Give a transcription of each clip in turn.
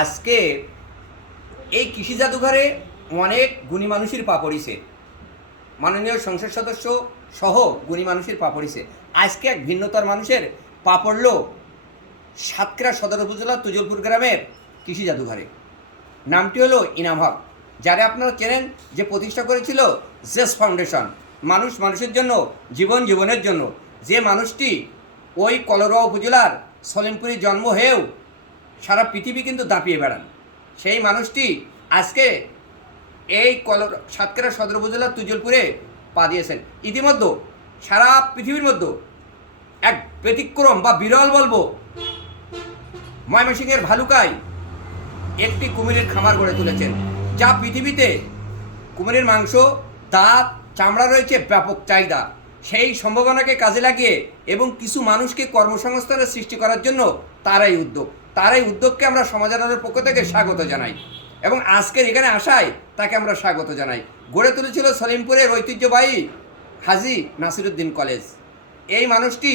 আজকে এই কৃষি জাদুঘরে অনেক গুণী মানুষের পা পড়িছে, মাননীয় সংসদ সদস্য সহ গুণী মানুষের পা পড়িছে। আজকে এক ভিন্নতর মানুষের পা পড়ল সাতক্ষীরা সদর উপজেলা তুজলপুর গ্রামের কৃষি জাদুঘরে। নামটি হলো ইনাম হক, যারা আপনারা চেনেন, যে প্রতিষ্ঠা করেছিল জেস ফাউন্ডেশন, মানুষ মানুষের জন্য, জীবন জীবনের জন্য। যে মানুষটি ওই কলরোয়া উপজেলার সলিমপুরে জন্ম হয়েও সারা পৃথিবী কিন্তু দাপিয়ে বেড়ান, সেই মানুষটি আজকে এই সাতক্ষীরা সদর উপজেলার তুজলপুরে পা দিয়েছেন। ইতিমধ্যে সারা পৃথিবীর মধ্যে এক ব্যতিক্রম বা বিরল বলবো, ময়মনসিংহের ভালুকায় একটি কুমিরের খামার গড়ে তুলেছেন, যা পৃথিবীতে কুমিরের মাংস, দাঁত, চামড়া রয়েছে ব্যাপক চাহিদা। সেই সম্ভাবনাকে কাজে লাগিয়ে এবং কিছু মানুষকে কর্মসংস্থানের সৃষ্টি করার জন্য তার এই উদ্যোগকে আমরা সমাজের পক্ষ থেকে স্বাগত জানাই এবং আজকের এখানে আসায় তাকে আমরা স্বাগত জানাই। গড়ে তুলেছিল সলিমপুরের ঐতিহ্যবাহী হাজী নাসিরউদ্দিন কলেজ। এই মানুষটি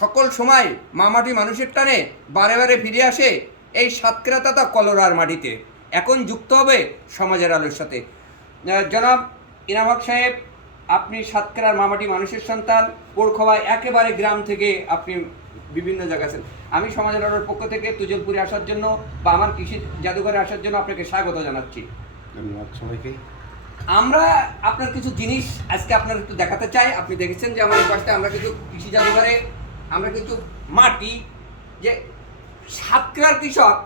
সকল সময় মামাটি মানুষের টানে বারে বারে ফিরে আসে এই সাতক্ষীরা তথা কলরার মাটিতে। এখন যুক্ত হবে সমাজের আলোর সাথে। জনাব ইনাম হক সাহেব, আপনি সাতক্ষীরার মামাটি মানুষের সন্তান, পোড়খোয়ায় একেবারে গ্রাম থেকে আপনি বিভিন্ন জায়গায় আছেন। আমি সমাজের আলোর পক্ষ থেকে তুজলপুরে আসার জন্য বা আমার কৃষি জাদুঘরে আসার জন্য আপনাকে স্বাগত জানাচ্ছি। ধন্যবাদ সবাইকে। আমরা আপনার কিছু জিনিস আজকে আপনার একটু দেখাতে চাই। আপনি দেখেছেন যে আমার পাশে আমরা কিন্তু কৃষি জাদুঘরে আমরা কিন্তু মাটি, যে সাতক্ষীরার কৃষক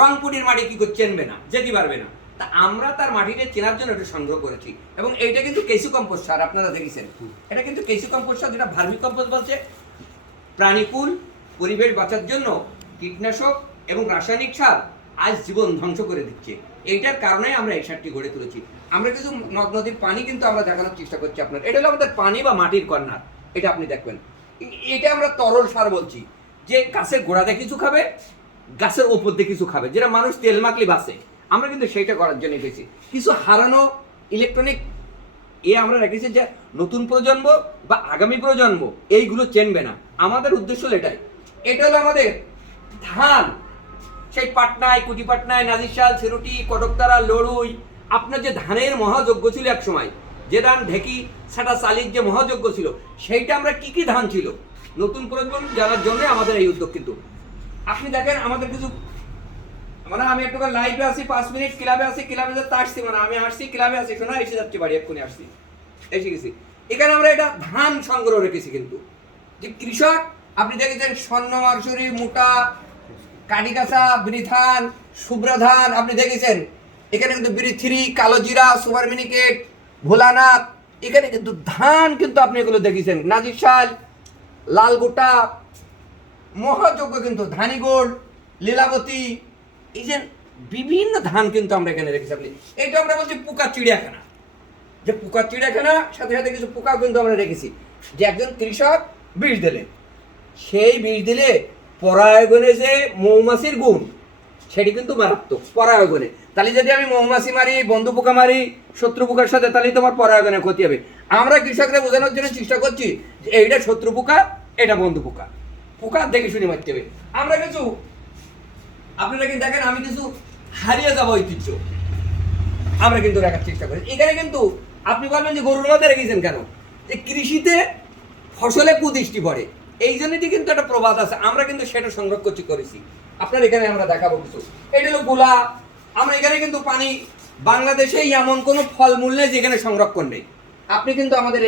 রংপুরের মাটি কি করে চেনবে না, যেতে পারবে না, তা আমরা তার মাটিটা চেনার জন্য এটা সংগ্রহ করেছি। এবং এইটা কিন্তু কেঁচু কম্পোস্ট সার, আপনারা দেখেছেন, এটা কিন্তু কেঁচু কম্পোস্ট সার, যেটা ভার্মি কম্পোস্ট বলছে। প্রাণীকুল, পরিবেশ বাঁচার জন্য কীটনাশক এবং রাসায়নিক সার আজ জীবন ধ্বংস করে দিচ্ছে। এইটার কারণে আমরা এই সারটি গড়ে তুলেছি। আমরা কিছু নদ নদীর পানি কিন্তু আমরা দেখানোর চেষ্টা করছি আপনার। এটা হলো আমাদের পানি বা মাটির কর্নার, এটা আপনি দেখবেন। এটা আমরা তরল সার বলছি, যে গাছের গোড়াতে কিছু খাবে, গাছের ওপর দিয়ে কিছু খাবে, যেটা মানুষ তেল মাখলে বাঁচে। আমরা কিন্তু সেইটা করার জন্য গেছি। কিছু হারানো ইলেকট্রনিক আমরা রেখেছি, যে নতুন প্রজন্ম বা আগামী প্রজন্ম এইগুলো চেনবে না। আমাদের উদ্দেশ্য এটাই। এটা হলো আমাদের ধান, সেই পাটনায়, কুটি পাটনায়, নাজিরশাল, ছেরুটি, কটকতারা, লড়ুই, আপনার যে ধানের মহাযজ্ঞ ছিল এক সময়, যে ধান ঢেকি সেটা চালির যে মহাযজ্ঞ ছিল, সেইটা আমরা কি ধান ছিল নতুন প্রজন্ম জানার জন্য আমাদের এই উদ্যোগ। কিন্তু আপনি দেখেন আমাদের কিছু, মানে আমি একটু লাইভে আসি, 5 মিনিট ক্লাবে আসি, ক্লাবে যেতে আসছি, মানে আমি আসছি ক্লাবে আসি, শোনা এসে যাচ্ছি বাড়ি, এক্ষুনি আসছি, এসে গেছি। এখানে আমরা এটা ধান সংগ্রহ রেখেছি। কিন্তু যে কৃষক আপনি দেখেছেন স্বর্ণ মাসুরি, মোটা, কাটিকাসা, বৃথান, শুভ্রা ধান আপনি দেখেছেন। এখানে কিন্তু বৃথিরি, কালো জিরা, সুপার মিনিকেট, ভোলানাথ, এখানে কিন্তু ধান কিন্তু আপনি এগুলো দেখেছেন। নাজিরশাল, লাল গোটা, মহাযজ্ঞ কিন্তু ধানিগোল্ড, লীলাবতী, এই যে বিভিন্ন ধান কিন্তু আমরা এখানে রেখেছি। আপনি এইটা আমরা বলছি পোকা চিড়িয়াখানা, যে পোকা চিড়িয়াখানা, সাথে সাথে কিছু পোকা কিন্তু আমরা রেখেছি। যে একজন কৃষক বিষ দিলেন, সেই বিষ দিলে পরাগণে যে মৌমাছির গুণ, সেটি কিন্তু মারাত্মক পরাগণে। তাহলে যদি আমি মৌমাছি মারি, বন্ধু পোকা মারি, শত্রু পোকার সাথে, তাহলে তোমার পরাগণে ক্ষতি হবে। আমরা কৃষকরা বোঝানোর জন্য চেষ্টা করছি যে এইটা শত্রু পোকা, এটা বন্ধু পোকা, পোকা দেখে শুনে মারতে হবে। আমরা কিছু, আপনারা কিন্তু দেখেন, আমি কিছু হারিয়ে যাবো ঐতিহ্য আমরা কিন্তু রাখার চেষ্টা করি। এখানে কিন্তু আপনি বলবেন যে গরুর মাথা রেখেছেন কেন, যে কৃষিতে ফসলে কুদৃষ্টি পড়ে, এই জন্যই কিন্তু একটা প্রবাদ আছে, আমরা কিন্তু সেটা সংরক্ষণ করেছি। আপনার এখানে আমরা দেখাবো কিছু। এটা হলো গোলা। আমরা এখানে কিন্তু পানি, বাংলাদেশেই এমন কোনো ফলমূল নেই যেখানে সংরক্ষণ নেই। আপনি কিন্তু আমাদের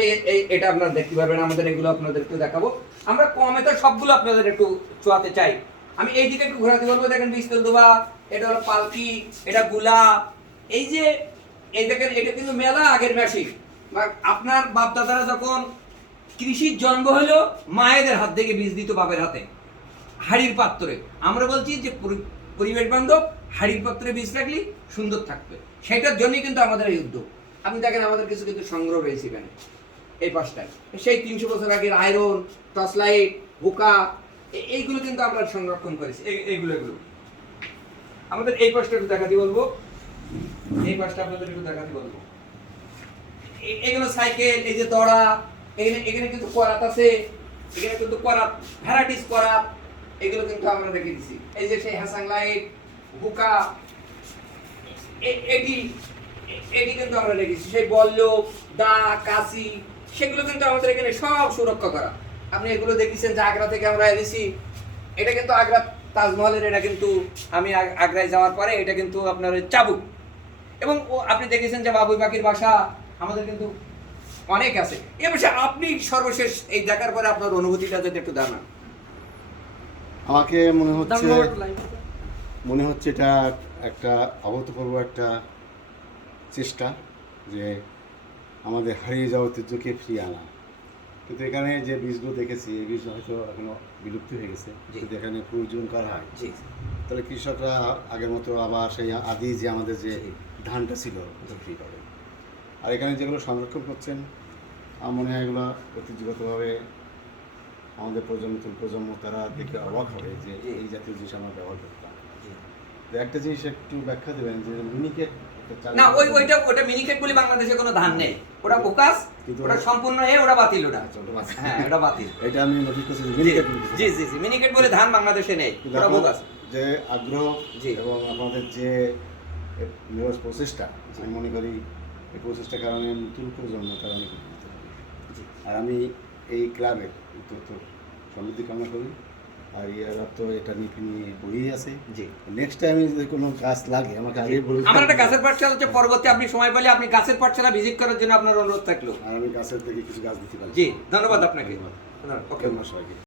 এটা আপনারা দেখতে পারবেন, আমাদের এগুলো আপনাদের একটু দেখাবো। আমরা কমে তো সবগুলো আপনাদের একটু চোয়াতে চাই। আমি এই দিকে একটু ঘোরাতে বলবো। দেখেন বিস্তলদোবা, এটা হলো পালকি, এটা গুলা, এই যে এই দেখেন, এটা কিন্তু মেলা আগের মেশিন। আপনার বাপদাদারা যখন কৃষির জন্ম হলো, মায়েদের হাত থেকে বীজ দিত বাপের হাতে, হাড়ির পাত্রে। আমরা বলছি যে পরিবেশ বান্ধব হাড়ির পাত্রে বীজ রাখলে সুন্দর থাকবে, সেটার জন্যই কিন্তু আমাদের এই উদ্যোগ। আপনি দেখেন আমাদের কিছু কিন্তু সংগ্রহ রয়েছে এখানে, এই পাশটায় সেই 300 বছর আগের আয়রন, টর্চ লাইট, হুকা, এইগুলো কিন্তু আমরা সংরক্ষণ করেছি। এইগুলো আমাদের এই পাশটা একটু দেখাতে বলবো, এই পাশটা আপনাদের একটু দেখাতে বলবো। এগুলো সাইকেল, এই যে দড়া, এখানে কিন্তু করাত আছে, এখানে কিন্তু করাত, ভ্যারাইটিস করাত, এগুলো কিন্তু আমরা রেখে দিছি। এই যে সেই হ্যাসাং লাইট, হুকা, এটি কিন্তু আমরা রেখেছি। সেই বল্লভ, দা, কাশি, সেগুলো কিন্তু আমাদের এখানে সব সুরক্ষা করা। আপনি এগুলো দেখেছেন যে আগ্রা থেকে আমরা এনেছি। এটা কিন্তু আগ্রা তাজমহলের, এটা কিন্তু আমি আগ্রায় যাওয়ার পরে এটা কিন্তু আপনার ওই চাবুক। এবং আপনি দেখেছেন যে বাবুই পাখির বাসা আমাদের কিন্তু অনেক আছে। এ বিষয়ে আপনি সর্বশেষ এই দেখার পরে আপনার অনুভূতিটা যদি একটু জানান। আমাকে মনে হচ্ছে এটা একটা অভূতপূর্ব একটা চেষ্টা যে আমাদের হারিয়ে যাওয়া ঐতিহ্যকে ফিরিয়ে আনা। কিন্তু এখানে যে বীজগুলো দেখেছি এই বীজ হয়তো এখনো বিলুপ্তি হয়ে গেছে, যদি এখানে প্রয়োজন করা হয় তাহলে কৃষকরা আগের মতো আবার সেই আদি যে আমাদের যে ধানটা ছিল বিক্রি করে। আর এখানে যেগুলো সংরক্ষণ করছেন আমার মনে হয় এগুলো ঐতিহ্যগতভাবে আমাদের প্রজন্ম তারা দেখে অবাক হবে যে এই জাতীয় জিনিস আমরা ব্যবহার করতাম। তো একটা জিনিস একটু ব্যাখ্যা দেবেন যে মিনিকেট না, ওটা মিনিকেট বলে বাংলাদেশে কোনো ধান নেই। ওটা বোকাস, ওটা সম্পূর্ণ ওটা বাতিল। ওটা হ্যাঁ, ওটা বাতিল। এটা আমি নোটিস করছি যে মিনিকেট, জি জি জি, মিনিকেট বলে ধান বাংলাদেশে নেই, ওটা বোকাস। যে আগ্রহ এবং আপনাদের যে নিরস প্রচেষ্টা, আমি মনে করি এই প্রচেষ্টার কারণে নতুন প্রজন্ম তারা অনেক উপকৃত হবে। আর আমি এই ক্লাবের উত্তর সমৃদ্ধি কামনা করি। আর ইয়ারা তো এটা নিয়ে বই আছে। জি, নেক্সট টাইম যদি কোনো গাছ লাগে আমাকে আগে বলুন। আমার একটা গাছের পাঠশালা হচ্ছে, পরবর্তী আপনি সময় পেলে আপনি গাছের পাঠশালা ভিজিট করার জন্য আপনার অনুরোধ থাকলো। আর আমি গাছের থেকে কিছু গাছ দিতে পারি। জি, ধন্যবাদ আপনাকে। ওকে, সবাইকে।